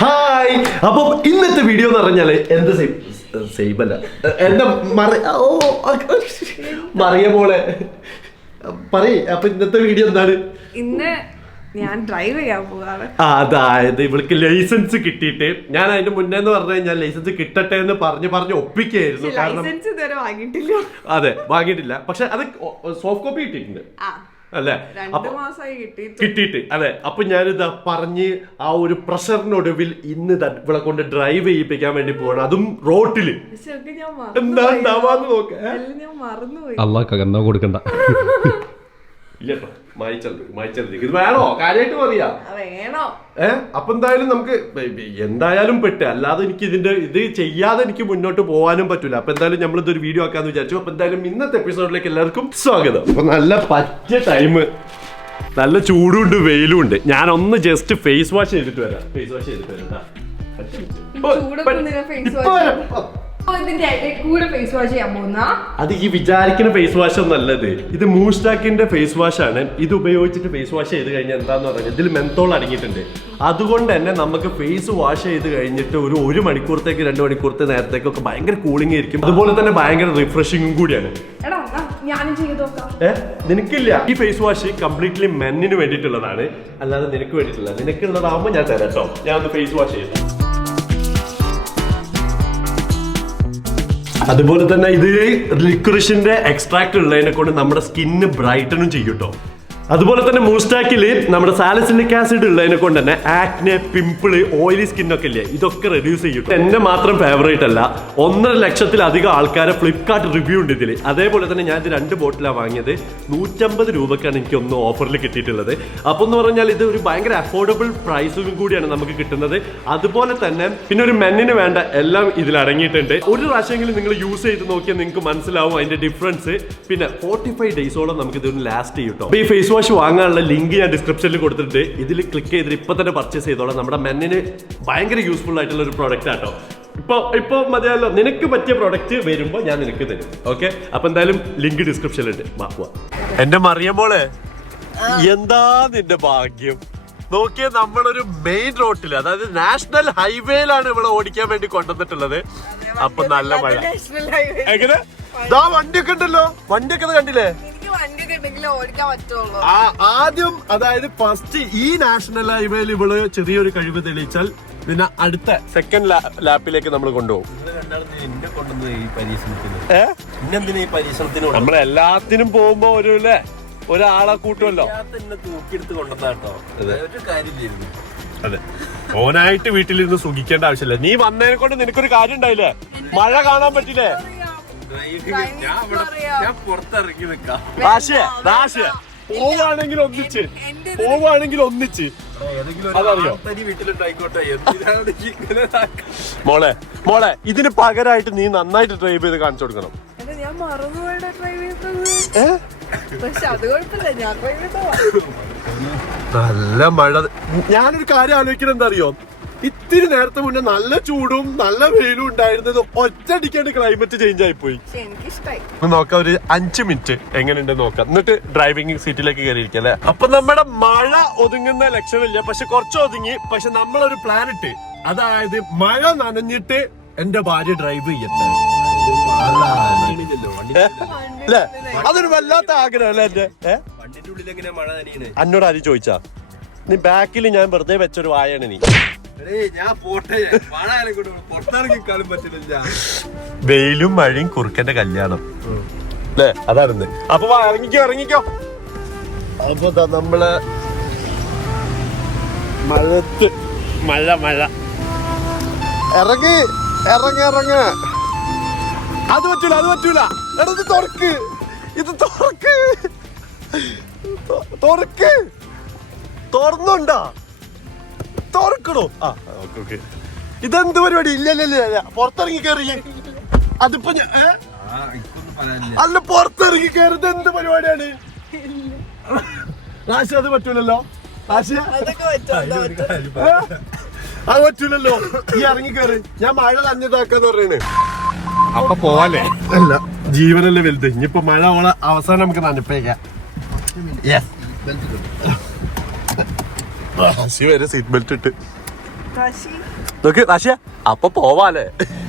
Hi, അപ്പം ഇന്നത്തെ video എന്ന് പറഞ്ഞാല് എന്താ സെയ്ബല്ല എന്താ മറിയ പോലെ പറയേ. അപ്പൊ ഇന്നത്തെ വീഡിയോ എന്താണ്? ഇന്ന് ഞാൻ ഡ്രൈവ് ചെയ്യാൻ പോകാറ്. അതായത് ഇവൾക്ക് ലൈസൻസ് കിട്ടിയിട്ട്, ഞാൻ അതിന്റെ മുന്നേ എന്ന് പറഞ്ഞു കഴിഞ്ഞാൽ ലൈസൻസ് കിട്ടട്ടെ എന്ന് പറഞ്ഞ് ഒപ്പിക്കായിരുന്നു. ലൈസൻസ് ഇതുവരെ വാങ്ങിയിട്ടില്ല. അതെ, വാങ്ങിയിട്ടില്ല. പക്ഷെ അത് സോഫ്റ്റ് കോപ്പി കിട്ടിയിട്ടുണ്ട് അല്ലെ? 2 മാസമായി കിട്ടിയിട്ട്. അതെ, അപ്പൊ ഞാനിതാ പറഞ്ഞ് ആ ഒരു പ്രഷറിനൊടുവിൽ ഇന്ന് ഇവളെ കൊണ്ട് ഡ്രൈവ് ചെയ്യിപ്പിക്കാൻ വേണ്ടി പോകണം, അതും റോട്ടില്. എന്താ ഉണ്ടാവാന്ന് നോക്കാം. ഞാൻ മറന്നുപോയി. അള്ളാഹ് കൊടുക്കണ്ട. ഇല്ലട്ടോ, ഇത് വേണോ? കാര്യമായിട്ട് പറയാ വേണോ? അപ്പൊ എന്തായാലും നമുക്ക് എന്തായാലും പെട്ട്, അല്ലാതെ എനിക്ക് ഇത് ചെയ്യാതെ എനിക്ക് മുന്നോട്ട് പോകാനും പറ്റൂല. അപ്പൊ എന്തായാലും നമ്മൾ ഇതൊരു വീഡിയോ ആക്കാന്ന് വിചാരിച്ചു. അപ്പൊ എന്തായാലും ഇന്നത്തെ എപ്പിസോഡിലേക്ക് എല്ലാവർക്കും സ്വാഗതം. അപ്പൊ നല്ല പറ്റിയ ടൈം, നല്ല ചൂടുണ്ട് വെയിലും ഉണ്ട്. ഞാനൊന്ന് ജസ്റ്റ് ഫേസ് വാഷ് ചെയ്തിട്ട് വരാം. അത് ഈ വിചാരിക്കുന്ന ഫേസ് വാഷ് ഒന്നല്ലത്. ഇത് മൂസ്റ്റാക്കിന്റെ ഫേസ് വാഷ് ആണ്. ഇത് ഉപയോഗിച്ചിട്ട് ഫേസ് വാഷ് ചെയ്ത് കഴിഞ്ഞാൽ എന്താന്ന് പറഞ്ഞാൽ ഇതിൽ മെന്തോൾ അടങ്ങിയിട്ടുണ്ട്. അതുകൊണ്ട് തന്നെ നമുക്ക് ഫേസ് വാഷ് ചെയ്ത് കഴിഞ്ഞിട്ട് ഒരു മണിക്കൂറത്തേക്ക് 2 മണിക്കൂറത്തെ നേരത്തേക്കൊക്കെ ഭയങ്കര കൂളിംഗ് ആയിരിക്കും. അതുപോലെ തന്നെ ഭയങ്കര റിഫ്രഷിംഗും കൂടിയാണ്. നിനക്കില്ല. ഈ ഫേസ് വാഷ് കംപ്ലീറ്റ്ലി മെന്നിന് വേണ്ടിയിട്ടുള്ളതാണ്, അല്ലാതെ നിനക്ക് വേണ്ടിയിട്ടില്ല. നിനക്കുള്ളതാവുമ്പോൾ ഞാൻ തരാം കേട്ടോ. ഞാൻ ഒന്ന് ഫേസ് വാഷ് ചെയ്തു. അതുപോലെ തന്നെ ഇത് ലിക്വിഡിന്റെ എക്സ്ട്രാക്ട് ഉള്ളതിനെ കൊണ്ട് നമ്മുടെ സ്കിന്ന് ബ്രൈറ്റനും ചെയ്യും കേട്ടോ. അതുപോലെ തന്നെ മൂസ്റ്റാക്കിൽ നമ്മുടെ സാലിസിലിക് ആസിഡ് ഉള്ളതിനെ കൊണ്ട് തന്നെ ആക്നെ, പിമ്പിള്, ഓയിലി സ്കിന്നൊക്കെ ഇല്ലേ, ഇതൊക്കെ റെഡ്യൂസ് ചെയ്യും. എന്നെ മാത്രം ഫേവറേറ്റ് അല്ല, 1.5 ലക്ഷത്തിലധികം ആൾക്കാരെ ഫ്ലിപ്കാർട്ട് റിവ്യൂ ഉണ്ട് ഇതിൽ. അതേപോലെ തന്നെ ഞാൻ ഇത് 2 ബോട്ടിലാണ് വാങ്ങിയത്. 150 രൂപക്കാണ് എനിക്ക് ഒന്ന് ഓഫറിൽ കിട്ടിയിട്ടുള്ളത്. അപ്പോൾ എന്ന് പറഞ്ഞാൽ ഇത് ഒരു ഭയങ്കര അഫോർഡബിൾ പ്രൈസും കൂടിയാണ് നമുക്ക് കിട്ടുന്നത്. അതുപോലെ തന്നെ പിന്നെ ഒരു മെന്നിന് വേണ്ട എല്ലാം ഇതിൽ അടങ്ങിയിട്ടുണ്ട്. ഒരു പ്രാവശ്യമെങ്കിലും നിങ്ങൾ യൂസ് ചെയ്ത് നോക്കിയാൽ നിങ്ങൾക്ക് മനസ്സിലാവും അതിന്റെ ഡിഫറൻസ്. പിന്നെ 45 ഡേയ്സോളം നമുക്ക് ഇതൊന്ന് ലാസ്റ്റ് ചെയ്യും കേട്ടോ. ഈ ഫേസ് വാഷ് വാങ്ങാനുള്ള ലിങ്ക് ഞാൻ ഡിസ്ക്രിപ്ഷനിൽ കൊടുത്തിട്ടുണ്ട്. ഇതിൽ ക്ലിക്ക് ചെയ്തിട്ട് ഇപ്പൊ തന്നെ പർച്ചേസ് ചെയ്തോളാം. നമ്മുടെ മെന്നിന് ഭയങ്കര യൂസ്ഫുൾ ആയിട്ടുള്ള ഒരു പ്രോഡക്റ്റ് ആട്ടോ. ഇപ്പൊ മതിയല്ലോ. നിനക്ക് പറ്റിയ പ്രോഡക്റ്റ് വരുമ്പോ ഞാൻ നിനക്ക് തരും. ഓക്കെ, അപ്പൊ എന്തായാലും ലിങ്ക് ഡിസ്ക്രിപ്ഷനിലുണ്ട്. എന്റെ മറിയമോളെ, എന്താ നിന്റെ ഭാഗ്യം നോക്കിയ, നമ്മളൊരു മെയിൻ റോഡില്, അതായത് നാഷണൽ ഹൈവേയിലാണ് ഇവിടെ ഓടിക്കാൻ വേണ്ടി കൊണ്ടുവന്നിട്ടുള്ളത്. അപ്പൊ നല്ല മഴ. എങ്ങനെ വണ്ടിയൊക്കെ ഉണ്ടല്ലോ, വണ്ടിയൊക്കെ കണ്ടില്ലേ? ആദ്യം അതായത് ഫസ്റ്റ് ഈ നാഷണൽ ഹൈവേയിൽ ഇവള് ചെറിയൊരു കഴിവ് തെളിയിച്ചാൽ പിന്നെ അടുത്ത സെക്കൻഡ് ലാപ്പിലേക്ക് നമ്മൾ കൊണ്ടുപോകും. നമ്മളെല്ലാത്തിനും പോകുമ്പോ ഒരാളെ കൂട്ടുമല്ലോ. തൂക്കിയെടുത്ത് കൊണ്ടുവന്നാട്ടോ ഒരു കാര്യമില്ലായിരുന്നു. അതെ, ഓനായിട്ട് വീട്ടിലിരുന്ന് സുഖിക്കേണ്ട ആവശ്യമില്ല. നീ വന്നതിനെ കൊണ്ട് നിനക്കൊരു കാര്യം ഉണ്ടായില്ലേ? മഴ കാണാൻ പറ്റില്ലേ? ഞാൻ പുറത്തിറങ്ങി നിക്കാം. പോവാണെങ്കിൽ ഒന്നിച്ച് അതറിയോ? മോളെ ഇതിന് പകരമായിട്ട് നീ നന്നായിട്ട് ഡ്രൈവ് ചെയ്ത് കാണിച്ചു കൊടുക്കണം. നല്ല മഴ. ഞാനൊരു കാര്യം ആലോചിക്കുന്നത് എന്താ അറിയോ? ഇത്തിരി നേരത്തെ മുന്നേ നല്ല ചൂടും നല്ല വെയിലും ഉണ്ടായിരുന്നത് ഒറ്റയടിക്കാണ്ട് ക്ലൈമറ്റ് ചേഞ്ച് ആയിപ്പോയി. നോക്കാം, ഒരു 5 മിനിറ്റ് എങ്ങനെയുണ്ട് നോക്കാം, എന്നിട്ട് ഡ്രൈവിംഗ് സീറ്റിലേക്ക് കയറിയിരിക്കാം അല്ലെ? അപ്പൊ നമ്മുടെ മഴ ഒതുങ്ങുന്ന ലക്ഷണമില്ല, പക്ഷെ കുറച്ച് ഒതുങ്ങി. പക്ഷെ നമ്മളൊരു പ്ലാൻ ഇട്ട്, അതായത് മഴ നനഞ്ഞിട്ട് എന്റെ ഭാര്യ ഡ്രൈവ് ചെയ്യട്ടെ. അല്ലേ, അതൊരു വല്ലാത്ത ആഗ്രഹം അല്ലേ എന്റെ? വണ്ടിന്റെ ഉള്ളിൽ എങ്ങനെയാ മഴ നനയുന്നത്? എന്നോട് ആരും ചോദിച്ചാ? നീ ബാക്കിൽ ഞാൻ വെറുതെ വെച്ചൊരു വായാണ് നീ. ഞാൻ പോട്ടെ, പുറത്തിറങ്ങിക്കാളും പറ്റില്ല. വെയിലും മഴയും കുറുക്കന്റെ കല്യാണം അല്ലേ, അതാണെന്ന്. അപ്പൊ ഇറങ്ങിക്കോ. അപ്പൊ നമ്മള് മഴത്ത് മഴ ഇറങ്ങ്. അത് പറ്റൂല. എടാ ഇത് തുറക്ക്. തുറന്നുണ്ടോ? തുറക്കണോ? ഓക്കെ. ഇതെന്ത് പരിപാടി? ഇല്ല, പുറത്തിറങ്ങി കയറി. അതിപ്പോ അല്ല, പുറത്തിറങ്ങി കയറുന്നത് എന്ത് പരിപാടിയാണ്? റാശി, അത് പറ്റൂലല്ലോ. അത് പറ്റൂലല്ലോ. ഈ ഇറങ്ങി കയറി. ഞാൻ മഴ നനഞ്ഞതാക്കാന്ന് പറയണേ. അപ്പൊ പോവാല്ലേ? അല്ല, ജീവനല്ലേ വലുത്. ഇനിയിപ്പോ മഴ അവസാനം നമുക്ക് നനപ്പേക്കാം. റാശി വരെ സീറ്റ് ബെൽറ്റ് ഇട്ട് കാശി നോക്ക് റാശിയ അപ്പൊ പോവാല്ലേ?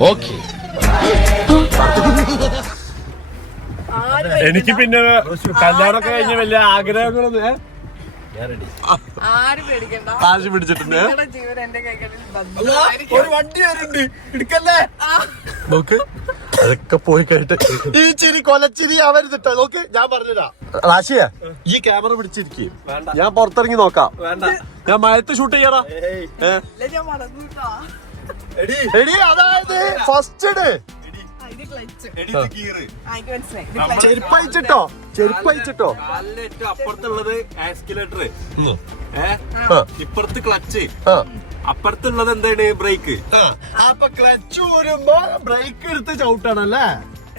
ഓക്കെ. എനിക്ക് പിന്നെ കല്യാണമൊക്കെ കഴിഞ്ഞ വലിയ ആഗ്രഹങ്ങളൊന്നും ആരും പേടിക്കണ്ട. റാശി പിടിച്ചിട്ടുണ്ട്. നിങ്ങളുടെ ജീവൻ എന്റെ കൈകളിൽ ഭദ്രമായിരിക്കും. ഒരു വണ്ടി വരുന്നുണ്ട് എടുക്കല്ലേ? നോക്ക് അതൊക്കെ പോയി കഴിഞ്ഞിട്ട് ഈ ചിരി കൊലച്ചിരി ആവരുതിട്ടോ. നോക്ക് ഞാൻ പറഞ്ഞുതരാ റാശിയ ഈ ക്യാമറ പിടിച്ചിരിക്കും. ഞാൻ പുറത്തിറങ്ങി നോക്കാം. വേണ്ട. ഞാൻ മയത്ത് ഷൂട്ട് ചെയ്യടാ. ഇല്ല, ഞാൻ മറന്നു കേട്ടോ. എടി അതായത് ഫസ്റ്റ് ഇത് ക്ലച്ച്. എനിക്ക് മനസ്സിലായി. ഇത് ക്ലച്ച്. ചെരുപ്പയച്ചിട്ടോ കാലിന്റെ ഏറ്റവും അപ്പുറത്തുള്ളത് ആക്സിലേറ്റർ, ഇപ്പുറത്ത് ക്ലച്ച്, അപ്പുറത്തുള്ളത് എന്താണ് ബ്രേക്ക്. അപ്പൊ ക്ലച്ച് വരുമ്പോ ബ്രേക്ക് എടുത്ത് ചവിട്ടണല്ലേ?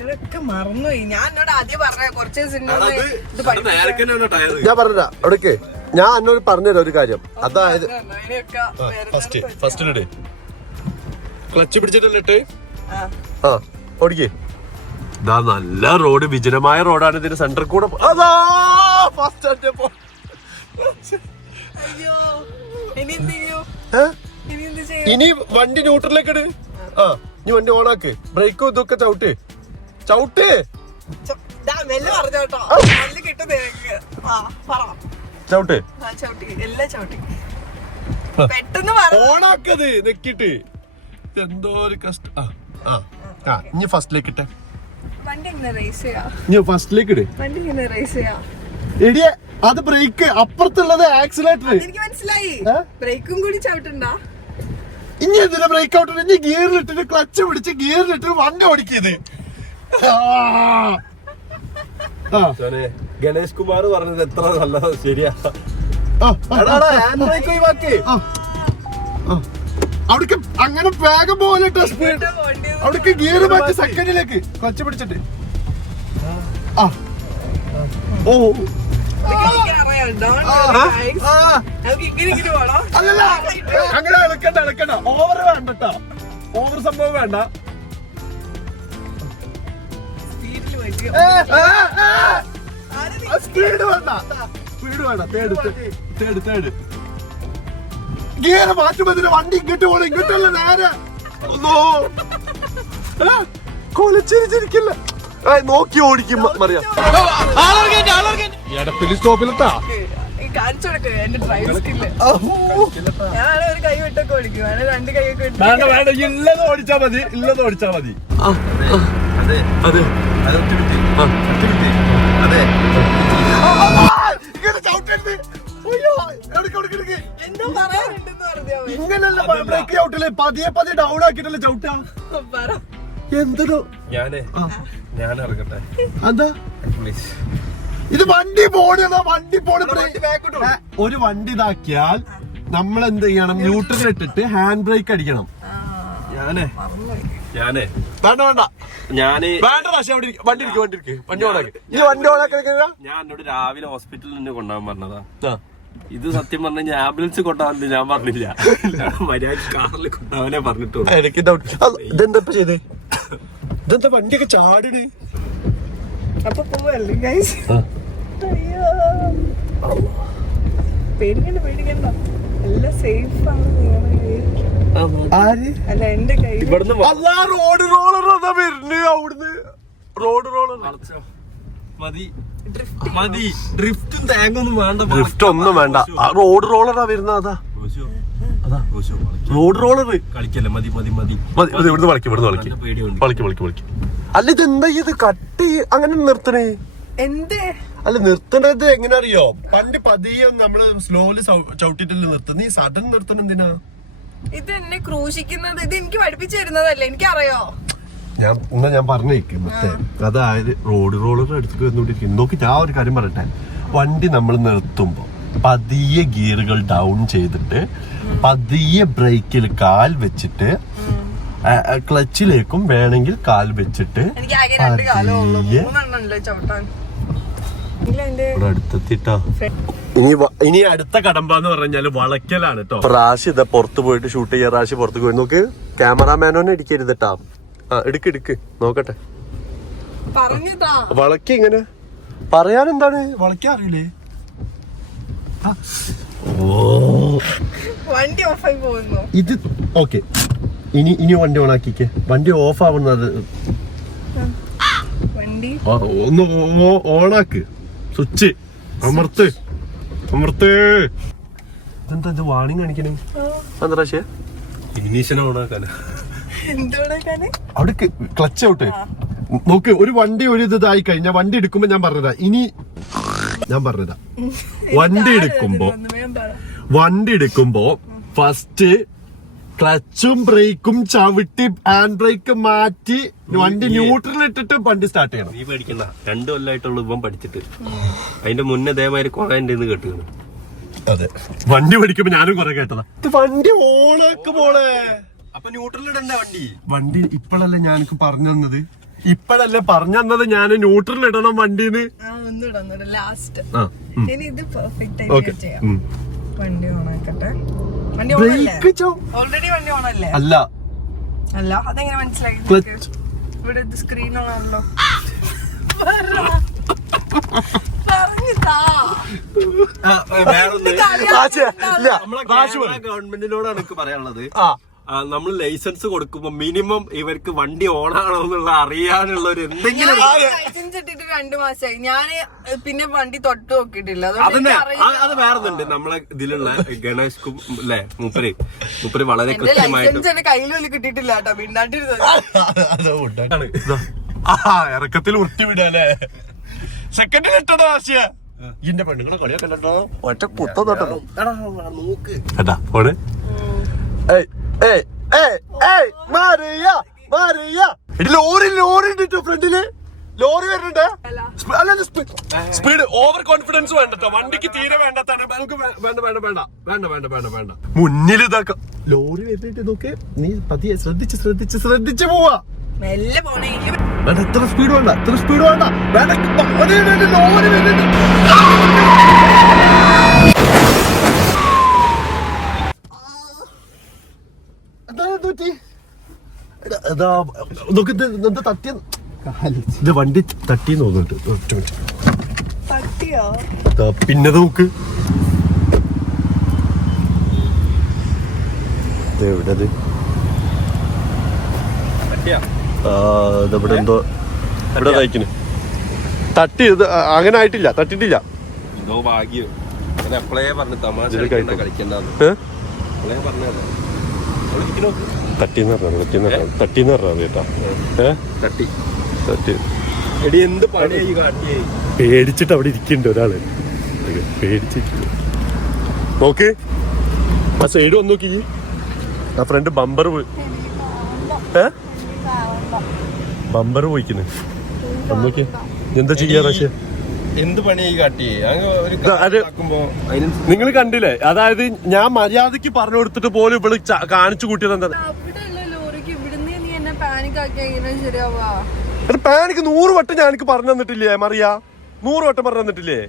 ഇതൊക്കെ മറന്നുപോയി. ഞാൻ എന്നോട് ആദ്യം പറഞ്ഞ കുറച്ച് ദിവസം മുന്നേ ഇത് പഠിപ്പിച്ചു. ഞാൻ പറഞ്ഞ അവിടേക്ക് ഞാൻ എന്നോട് പറഞ്ഞുതരാം ഒരു കാര്യം. അതായത് ഇതിനൊക്കെ ഫസ്റ്റിലിട്ട് ക്ലച്ച് പിടിച്ചിട്ടിട്ട് ഓടിക്കേ. ഇതാ നല്ല റോഡ്, വിജനമായ റോഡാണ്. ഇതിന്റെ സെന്ററിൽ കൂടെ അതാ ഫസ്റ്റ് അയ്യോ, ഇനി എന്ത് ചെയ്യൂ? ഇനി എന്ത് ചെയ്യും? ഇനി വണ്ടി ന്യൂട്രലിലേക്ക് ഇട്. ഇനി വണ്ടി ഓണാക്ക്. ബ്രേക്കും ഇതൊക്കെ ചവിട്ട്. മെല്ലെ പറഞ്ഞോട്ടോ. നല്ല കിട്ടുന്നേ പറ. ചവിട്ട് ചവിട്ടി, എല്ലാം ചവിട്ടി. പെട്ടെന്ന് പറ. ഓണാക്കത് നെക്കിട്ട്. എന്തോ ഒരു കഷ്ടം. ഇനി ഫസ്റ്റിലേക്ക് ഇട്ടെ. വണ്ടി എങ്ങനെ റേസ് ചെയ്യാ? ഇനി ഫസ്റ്റിലേക്ക് ഇട്. വണ്ടി എങ്ങനെ റേസ് ചെയ്യാ? എടിയെ അത് ബ്രേക്ക്, അപ്പുറത്തുള്ളത് ആക്സിലേറ്റർ. എനിക്ക് മനസ്സിലായി. ബ്രേക്കും കൂടി ചവിട്ടണ്ട. ഇനി എന്തിനാ ബ്രേക്ക് ഔട്ട്? ഇനി ഗിയറിലിട്ടിട്ട് ക്ലച്ച് പിടിച്ച് ഗിയറിലിട്ട് വണ്ടി ഓടിക്കുന്നത്. ഗണേഷ് കുമാർ പറഞ്ഞത് എത്ര നല്ലത്. ശരിയാ. അവിടേക്ക് അങ്ങനെ വേഗം പോലെ സ്പീഡ്. അവിടേക്ക് ഗിയർ മാറ്റി സെക്കൻഡിലേക്ക് ക്ലച്ച് പിടിച്ചിട്ട്. ഓ അല്ലല്ല, അങ്ങനെ ഇളക്കണ്ട. ഓവർ വേണ്ടട്ടോ. ഓവർ സംഭവം വേണ്ട. സ്പീഡ് വേണ്ട. തേട് ഗിയർ മാറ്റുമ്പോ വണ്ടി ഇങ്ങോട്ട് പോകണം. ഇങ്ങോട്ടല്ല നേരെ. കൊലച്ചിരിക്കില്ല. നോക്കി ഓടിക്കും മറിയാം. എടപ്പിലി സ്റ്റോപ്പിലെത്താ. കാണിച്ചു കൊടുക്ക് എന്റെ ഡ്രൈവിംഗ് സ്കില്ല്. ഞാനാണ് ഒരു കൈ വിട്ടൊക്കെ ഓടിക്കും. വേണേ രണ്ട് കൈയൊക്കെ വിട്ടു. വേണ്ട. ഇല്ലത് ഓടിച്ചാ മതി. അതെ എന്തോ പറയാനുണ്ടെന്ന് പറഞ്ഞാ മതി. ഇങ്ങനല്ല ബ്രേക്ക് ചവിട്ടില്ലേ, പതിയെ ഡൗൺ ആക്കിട്ടല്ലേ ചവിട്ടാ. പറ. എന്തൊരു ഞാൻ ഇറങ്ങട്ടെ. എന്താ പ്ലീസ്. ഇത് വണ്ടി പോണ ഒരു വണ്ടി ഇതാക്കിയാൽ നമ്മൾ എന്ത് ചെയ്യണം? ന്യൂട്രൽ ഇട്ടിട്ട് ഹാൻഡ് ബ്രേക്ക് അടിക്കണം. ഞാനേ വേണ്ട ഞാന് വണ്ടി ഓണാക്കി. ഞാൻ എന്നോട് രാവിലെ ഹോസ്പിറ്റലിൽ നിന്ന് കൊണ്ടുപോകാൻ പറഞ്ഞതാ. ഇത് സത്യം പറഞ്ഞു ആംബുലൻസ് കൊണ്ടുപോകാൻ ഞാൻ പറഞ്ഞില്ല. മര്യാദ കാറിൽ കൊണ്ടുപോകാനേ പറഞ്ഞിട്ടുള്ളൂ. എനിക്ക് ഇതെന്താ ചെയ്തേ? ഇതെന്താ വണ്ടിയൊക്കെ ചാടിന്? അപ്പൊ പോവല്ലേ ഗൈസ്? അയ്യോ, പേടിക്കണ്ട. എല്ലാം സേഫ് ആണ്. അല്ല എന്റെ കൈ ഇവിടുന്ന് റോഡ് റോളർ വരുന്നു. അവിടുന്ന് റോഡ് റോളർ മതി. ഡ്രിഫ്റ്റും താങ്ങൊന്നും വേണ്ട. ഡ്രിഫ്റ്റ് ഒന്നും വേണ്ട. റോഡ് റോളറാ വരുന്ന. അതാ റോഡ് റോളർ. കളിക്കല്ലേ? മതി. ഇവിടുന്ന് വളക്കി. അല്ല ഇതെന്താ ഇത് കട്ട് അങ്ങനെ നിർത്തണേ? എന്തേ? അല്ല നിർത്തണത് എങ്ങനെ അറിയോ? പണ്ട് പതിയെ നമ്മള് സ്ലോലി ചവിട്ടിട്ടല്ലേ നിർത്തുന്നത്. ഈ സഡൻ നിർത്തണ എന്തിനാ? ഇത് എന്നെ ക്രൂശിക്കുന്നത്. ഇത് എനിക്ക് പഠിപ്പിച്ചു തരുന്നതല്ലേ? എനിക്കറിയോ. ഞാൻ പറഞ്ഞേക്കും. അതായത് റോഡ് റോളർ അടുത്തേക്ക് വന്നുകൊണ്ടിരിക്കും. നോക്കി ഞാൻ ഒരു കാര്യം പറയട്ടെ. വണ്ടി നമ്മൾ നിർത്തുമ്പോ പതിയെ ഗിയറുകൾ ഡൗൺ ചെയ്തിട്ട് പതിയെ ബ്രേക്കിൽ കാൽ വെച്ചിട്ട് ക്ലച്ചിലേക്കും വേണമെങ്കിൽ കാൽ വെച്ചിട്ട് എനിക്ക് ആകെ രണ്ട് കാലേ ഉള്ളൂ. മൂന്നെണ്ണല്ലോ ചവിട്ടാൻ. അടുത്തെത്തിട്ടാ. ഇനി അടുത്ത കടമ്പാന്ന് പറഞ്ഞാല് വളയ്ക്കലാണ് കേട്ടോ. റാശി ഇതാ പുറത്ത് പോയിട്ട് ഷൂട്ട് ചെയ്യാൻ. റാശി പുറത്ത് പോയി നോക്ക്. ക്യാമറാമാനോനെ ഇടിക്കരുതട്ടാ. എടുക്ക് നോക്കട്ടെ. പറഞ്ഞതാ വളക്കി ഇങ്ങനെ പറയാൻ എന്താണ് വളയ്ക്കാൻ അറിയില്ലേ? വണ്ടി ഓഫായി പോകുന്നു. ഇത് ഓക്കെ. ഇനി വണ്ടി ഓൺ ആക്കിക്കേ. വണ്ടി ഓഫ് ആവുന്നത് വണ്ടി ഒന്ന് ഓണാക്ക്. സ്വിച്ച് അമർത്ത്. ഇതെന്താ വാണിംഗ് കാണിക്കണേ? എന്താ ഇഗ്നീഷൻ ഓണാക്കാന അവിടെ ക്ലച്ച് ഔട്ട്. നോക്ക്, ഒരു വണ്ടി ഒരു ഇതായി കഴിഞ്ഞാൽ വണ്ടി എടുക്കുമ്പോ ഞാൻ പറഞ്ഞതാ. വണ്ടി എടുക്കുമ്പോ ഫസ്റ്റ് ക്ലച്ചും ബ്രേക്കും ചവിട്ടി ഹാൻഡ് ബ്രേക്ക് മാറ്റി വണ്ടി ന്യൂട്രൽ ഇട്ടിട്ട് വണ്ടി സ്റ്റാർട്ട് ചെയ്യണം. നീ പഠിക്കണ്ട, 2 കൊല്ലമായിട്ടുള്ള ഇപ്പം പഠിച്ചിട്ട്. അതിന്റെ മുന്നേ ഇതേമാതിരി കുറെ എന്റെ കേട്ടു. അതെ, വണ്ടി പഠിക്കുമ്പോ ഞാനും കുറെ കേട്ടതാ. വണ്ടി ഓണാക്കുമ്പോളെ അപ്പൊ ന്യൂട്രൽ ഇടണ്ട. വണ്ടി ഇപ്പോഴല്ലേ ഞാനക്ക് പറഞ്ഞു തന്നത് ഞാൻ ന്യൂട്രൽ ഇടണം വണ്ടിന്ന്. ലാസ്റ്റ് ഇനി ഇത് പെർഫെക്റ്റ് ഓക്കെ. ആയിട്ട് ചെയ്യാം. വണ്ടി ഓണാക്കട്ടെ. വണ്ടി ഓൾറെഡി വണ്ടി ഓണല്ലേ? അല്ല, അതെങ്ങനെ മനസ്സിലായി? ഇവിടെ സ്ക്രീൻ ഓണാണല്ലോ. ഗവൺമെന്റിനോടാണ് എനിക്ക് പറയാനുള്ളത്. നമ്മൾ ലൈസൻസ് കൊടുക്കുമ്പോ മിനിമം ഇവർക്ക് വണ്ടി ഓണാണോ എന്നുള്ള അറിയാനുള്ള ഒരു എന്തെങ്കിലും. ലൈസൻസ് ഇട്ടിട്ട് 2 മാസമായി. ഞാന് പിന്നെ വണ്ടി തൊട്ട് നോക്കിയിട്ടില്ല. അത് വേറൊന്നുണ്ട്. നമ്മളെ ഇതിലുള്ള ഗണേഷ് അല്ലേ, മൂപ്പര് വളരെ കൃത്യമായിട്ട് ലൈസൻസ് കയ്യിൽ കിട്ടിയിട്ടില്ല കേട്ടോ. മിണ്ടാണ്ടിരുന്നത് ഇറക്കത്തിൽ ഉരുട്ടി വിടല്ലേ. സെക്കൻഡിൽ ഇട്ടടോ ആശയ. ഇതിന്റെ പെണ്ണുങ്ങളെ കളിയാക്കല്ലോ. ഒറ്റ കുത്തോ നോക്ക് കേട്ടാ. ഓണ് ലോറി ഇട്ടിട്ട് ഫ്രണ്ടില് ലോറി വരുന്നുണ്ട്. സ്പീഡ് ഓവർ കോൺഫിഡൻസ് വേണ്ടട്ടോ വണ്ടിക്ക്, തീരെ വേണ്ടാത്താണ്. നമുക്ക് വേണ്ട. മുന്നിൽ ഇതാക്കാം. ലോറി വരുന്നിട്ട് നോക്ക്. നീ പതിയെ ശ്രദ്ധിച്ച് പോവാ. വേണ്ട, എത്ര സ്പീഡ് വേണ്ട. ലോറി വരുന്നുണ്ട്. ഇത് വണ്ടി തട്ടി തോന്നുന്നുണ്ട്. പിന്നെ നോക്ക് എവിടെ ഇവിടെ എന്തോ ഇവിടെ തയ്ക്കുന്നു. തട്ടി ഇത് അങ്ങനെ ആയിട്ടില്ല, തട്ടിട്ടില്ല. ഭാഗ്യം. എപ്പോഴേ പറഞ്ഞു തമാശ കളിക്കണ്ടെന്ന്. തട്ടിന്ന് പറഞ്ഞ കേട്ടാ. പേടിച്ചിട്ട് അവിടെ ഇരിക്കുന്നുണ്ട് ഒരാള്. പേടിച്ചിട്ട് നോക്ക്. ആ സൈഡ് വന്ന് നോക്കി. ആ ഫ്രണ്ട് ബമ്പർ പോയിക്കുന്നു. നോക്കി എന്താ ചെയ്യാ പക്ഷേ എന്ത് പണിയായി കാട്ടിയേ? നിങ്ങൾ കണ്ടില്ലേ? അതായത് ഞാൻ മര്യാദക്ക് പറഞ്ഞു കൊടുത്തിട്ട് പോലും ഇവള് കാണിച്ചു കൂട്ടിയത് എന്താ? പാനിക്ക് 100 വട്ടം ഞാൻ എനിക്ക് പറഞ്ഞു തന്നിട്ടില്ലേ മറിയ? 100 വട്ടം പറഞ്ഞു തന്നിട്ടില്ലേ?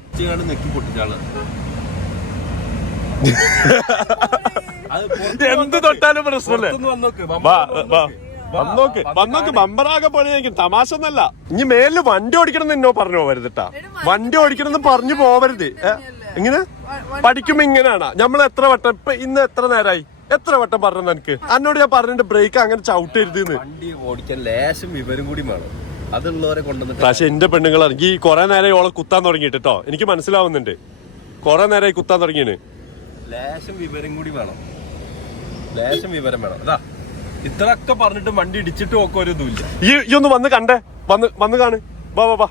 എന്ത് തൊട്ടാലും പ്രശ്നമല്ലേ? വന്നോക്ക്. ബമ്പറാകെ പണിയായിരിക്കും. തമാശ ഒന്നല്ല. ഇനി മേലില് വണ്ടി ഓടിക്കണം എന്നോ പറഞ്ഞു പോവരുതിട്ടാ. വണ്ടി ഓടിക്കണം എന്ന് പറഞ്ഞു പോവരുത്. എങ്ങനെ പഠിക്കുമ്പോ ഇങ്ങനെയാണ്. നമ്മൾ എത്ര വട്ടം ഇപ്പൊ ഇന്ന് എത്ര നേരമായി എത്ര വട്ടം പറഞ്ഞു എനിക്ക്? എന്നോട് ഞാൻ പറഞ്ഞിട്ട് ബ്രേക്ക് അങ്ങനെ ചവിട്ടരുത്. വണ്ടി ഓടിക്കാൻ ലേശം വിവരം കൂടി വേണം. അതുള്ളവരെ കൊണ്ടുവന്നിട്ട്. പക്ഷെ എന്റെ പെണ്ണുങ്ങളാണ് ഈ കൊറേ നേരം ഓളെ കുത്താൻ തുടങ്ങിട്ടോ. എനിക്ക് മനസ്സിലാവുന്നുണ്ട്. കൊറേ നേരമായി കുത്താൻ തുടങ്ങിയാണ്. ലേശം വിവരം കൂടി വേണം. ലേശം വിവരം വേണം. അതാ ഇത്രയൊക്കെ പറഞ്ഞിട്ട് വണ്ടി ഇടിച്ചിട്ട് ഒക്കെ ഒരു ഇതുമില്ല. ഈ ഒന്ന് വന്ന് കണ്ടേ, വന്ന് കാണ്. വാ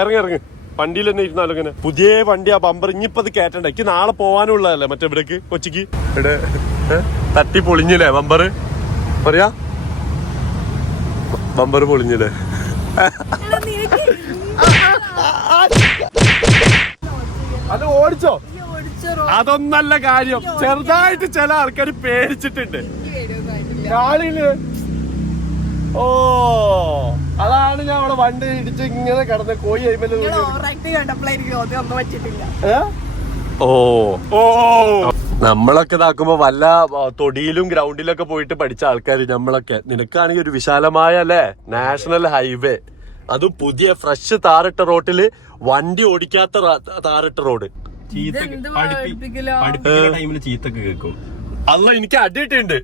ഇറങ്ങി വണ്ടിയിൽ തന്നെ ഇരുന്നാലും ഇങ്ങനെ പുതിയ വണ്ടി. ആ ബമ്പർ ഇനിയിപ്പോ അത് കേട്ടണ്ട. എനിക്ക് നാളെ പോവാനുള്ളതല്ലേ മറ്റേ ഇവിടേക്ക് കൊച്ചിക്ക്. ഇവിടെ തട്ടി പൊളിഞ്ഞില്ലേ ബമ്പർ? പറയാ ബമ്പർ പൊളിഞ്ഞില്ലേ? അത് ഓടിച്ചോ? അതൊന്നല്ല കാര്യം. ചെറുതായിട്ട് ചില ആൾക്കാർ പേടിച്ചിട്ടുണ്ട്. കാളില് ഓ അതാണ് ഞാൻ അവിടെ വണ്ടി ഇടിച്ച് ഇങ്ങനെ കിടന്ന് കോയി നമ്മളൊക്കെ ഇതാക്കുമ്പോ വല്ല തൊടിയിലും ഗ്രൗണ്ടിലൊക്കെ പോയിട്ട് പഠിച്ച ആൾക്കാർ നമ്മളൊക്കെ. നിനക്കാണെങ്കിൽ ഒരു വിശാലമായ അല്ലേ നാഷണൽ ഹൈവേ, അതും പുതിയ ഫ്രഷ് താറിട്ട റോട്ടില് വണ്ടി ഓടിക്കാത്ത താറിട്ട റോഡ്. ഇതെന്ത് പഠിപ്പിക്കലോ? പഠിപ്പിക്കുന്ന ടൈമിൽ ചീത്തൊക്കെ കേൾക്കും. അല്ല എനിക്ക് അടി കിട്ടിയിട്ടുണ്ട്.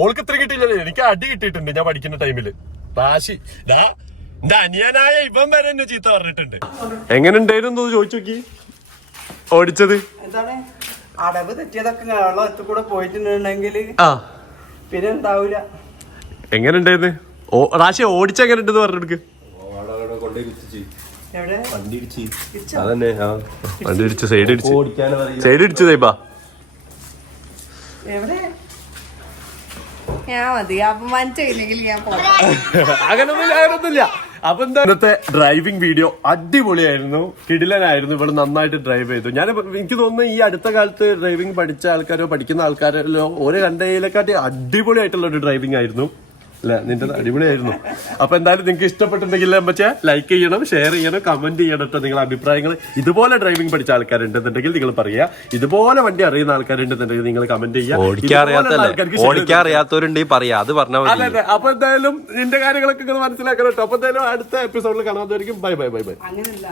ഓൾക്ക് ഇത്ര കിട്ടിയില്ലല്ലോ, എനിക്ക് അടി കിട്ടിയിട്ടുണ്ട് ഞാൻ പഠിക്കുന്ന ടൈമില്. വാശി എന്റെ അനിയനായ ഇവൻ വരെ എന്നെ ചീത്ത പറഞ്ഞിട്ടുണ്ട്. എങ്ങനെ ഉണ്ടായിരുന്നു ചോദിച്ചു നോക്കി ഓടിച്ചത്. എന്താണ് അടവ് തെറ്റിയതൊക്കെ വെള്ളത്തിൽ കൂടെ പോയിട്ടുണ്ടെങ്കിൽ പിന്നെ ഉണ്ടാവൂല. എങ്ങനെ ഉണ്ടായിരുന്നു റാശി ഓടിച്ച എങ്ങനെ ഉണ്ടെന്ന് പറഞ്ഞെടുക്ക്. എവിടെ വണ്ടി ഇടിച്ച് അതന്നെ വണ്ടി ഇടിച്ചു സൈഡ് ഇടിച്ചു സൈഡ് ഇടിച്ചു തേപ്പാ. എവിടെ ഞാൻ മതി അപ്പൊ മനസ്സില്ലെങ്കിൽ ഞാൻ പോകാം. അങ്ങനൊന്നുമില്ല. അപ്പൊ എന്താ ഇന്നത്തെ ഡ്രൈവിംഗ് വീഡിയോ അടിപൊളിയായിരുന്നു, കിടിലനായിരുന്നു. ഇവിടെ നന്നായിട്ട് ഡ്രൈവ് ചെയ്തു. ഞാൻ എനിക്ക് തോന്നുന്നു ഈ അടുത്ത കാലത്ത് ഡ്രൈവിംഗ് പഠിച്ച ആൾക്കാരോ പഠിക്കുന്ന ആൾക്കാരോ ഓരോ കണ്ടയിലെക്കാട്ടി അടിപൊളിയായിട്ടുള്ള ഒരു ഡ്രൈവിംഗ് ആയിരുന്നു അല്ലെ? നിന്റെ അടിപൊളിയായിരുന്നു. അപ്പൊ എന്തായാലും നിങ്ങൾക്ക് ഇഷ്ടപ്പെട്ടിട്ടുണ്ടെങ്കിൽ പക്ഷേ ലൈക്ക് ചെയ്യണം, ഷെയർ ചെയ്യണം, കമന്റ് ചെയ്യണം കേട്ടോ നിങ്ങളുടെ അഭിപ്രായങ്ങൾ. ഇതുപോലെ ഡ്രൈവിംഗ് പഠിച്ച ആൾക്കാരുണ്ടെന്നുണ്ടെങ്കിൽ നിങ്ങൾ പറയുക, ഇതുപോലെ വണ്ടി അറിയുന്ന ആൾക്കാരുണ്ടെന്നുണ്ടെങ്കിൽ നിങ്ങൾ കമന്റ് ചെയ്യുക. ഓടിക്കാറിയാത്തവരുണ്ടെങ്കിൽ പറയാ, അത് പറഞ്ഞാൽ മതി. അതെ. അപ്പൊ എന്തായാലും നിന്റെ കാര്യങ്ങളൊക്കെ നിങ്ങൾ മനസ്സിലാക്കണം കേട്ടോ. അപ്പൊ എന്തായാലും അടുത്ത എപ്പിസോഡിൽ കാണാതായിരിക്കും. Bye bye bye bye. അങ്ങനെയല്ല